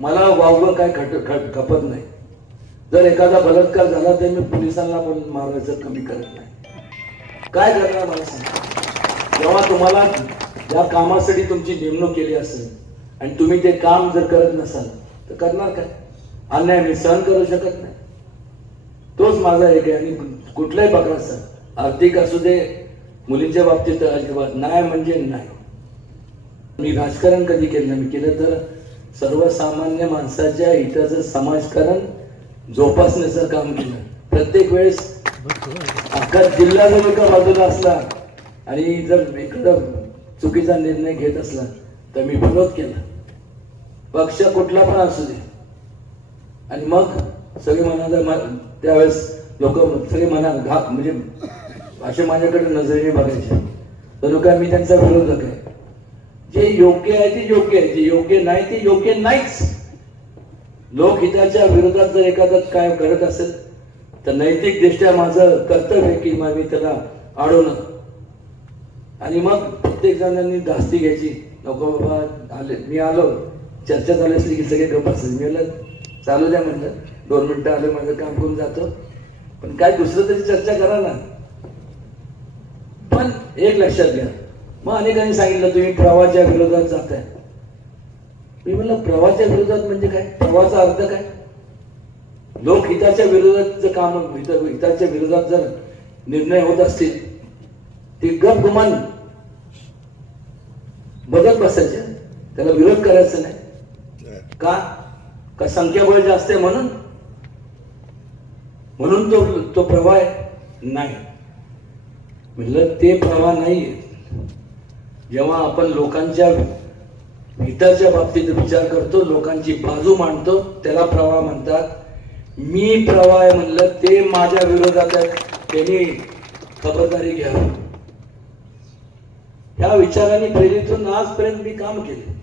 मला वावगं काय खट खट खपत नाही. जर एखादा बलात्कार झाला तर मी पोलिसांना पण मारायचं कमी करत नाही. काय करणार मला सांगा? जेव्हा तुम्हाला ज्या कामासाठी तुमची नेमणूक केली असेल आणि तुम्ही ते काम जर करत नसाल तर करणार काय? अन्याय मी सहन करू शकत नाही. तोच माझा एक आहे आणि कुठल्याही सर आर्थिक असू दे मुलींच्या बाबतीत अजिबात नाही म्हणजे नाही. मी राजकारण कधी केलं मी केलं तर सर्वसामान्य माणसाच्या हिताचं समाजकारण जोपासण्याचं काम केलं. प्रत्येक वेळेस अख्खा जिल्हा जर एका बाजूला असला आणि जर एखादा चुकीचा निर्णय घेत असला तर मी विरोध केला. पक्ष कुठला पण असू दे. आणि मग सगळे मनाला त्यावेळेस लोक सगळे मना घा म्हणजे असे माझ्याकडे नजरेने बघायचे. तर काय मी त्यांचा विरोधक आहे जे योग्य आहे ते योग्य आहे. जे योग्य नाही ते योग्य नाहीच. लोकहिताच्या विरोधात जर एखादं काय करत असेल तर नैतिक दृष्ट्या माझं कर्तव्य की मग मी त्याला आडवलं आणि मग प्रत्येक जणांनी धास्ती घ्यायची. नको बाबा आले. मी आलो. चर्चा झाली असली की सगळे गप्प असतील मी चालू द्या म्हणलं. दोन मिनटं आलं माझं काम करून जातो. पण काय दुसरं तरी चर्चा करा ना. पण एक लक्षात घ्या. मग अनेकांनी सांगितलं तुम्ही प्रवाहाच्या विरोधात जाताय. मी म्हणलं प्रवाहाच्या विरोधात म्हणजे काय? प्रवाहाचा अर्थ काय? लोकहिताच्या विरोधात जर काम हिताच्या विरोधात जर निर्णय होत असतील ते गप गुमान बदल बसायचे. त्याला विरोध करायचा नाही. का? का संख्याबळ जास्त आहे म्हणून? म्हणून तो तो प्रवाह आहे नाही. म्हणलं ते प्रवाह नाहीये. जेव्हा आपण लोकांच्या हिताच्या बाबतीत विचार करतो लोकांची बाजू मांडतो त्याला प्रवाह म्हणतात. मी प्रवाह आहे म्हणलं ते माझ्या विरोधात आहे त्यांनी खबरदारी घ्यावी. ह्या विचाराने प्रेरित होऊन आजपर्यंत मी काम केले.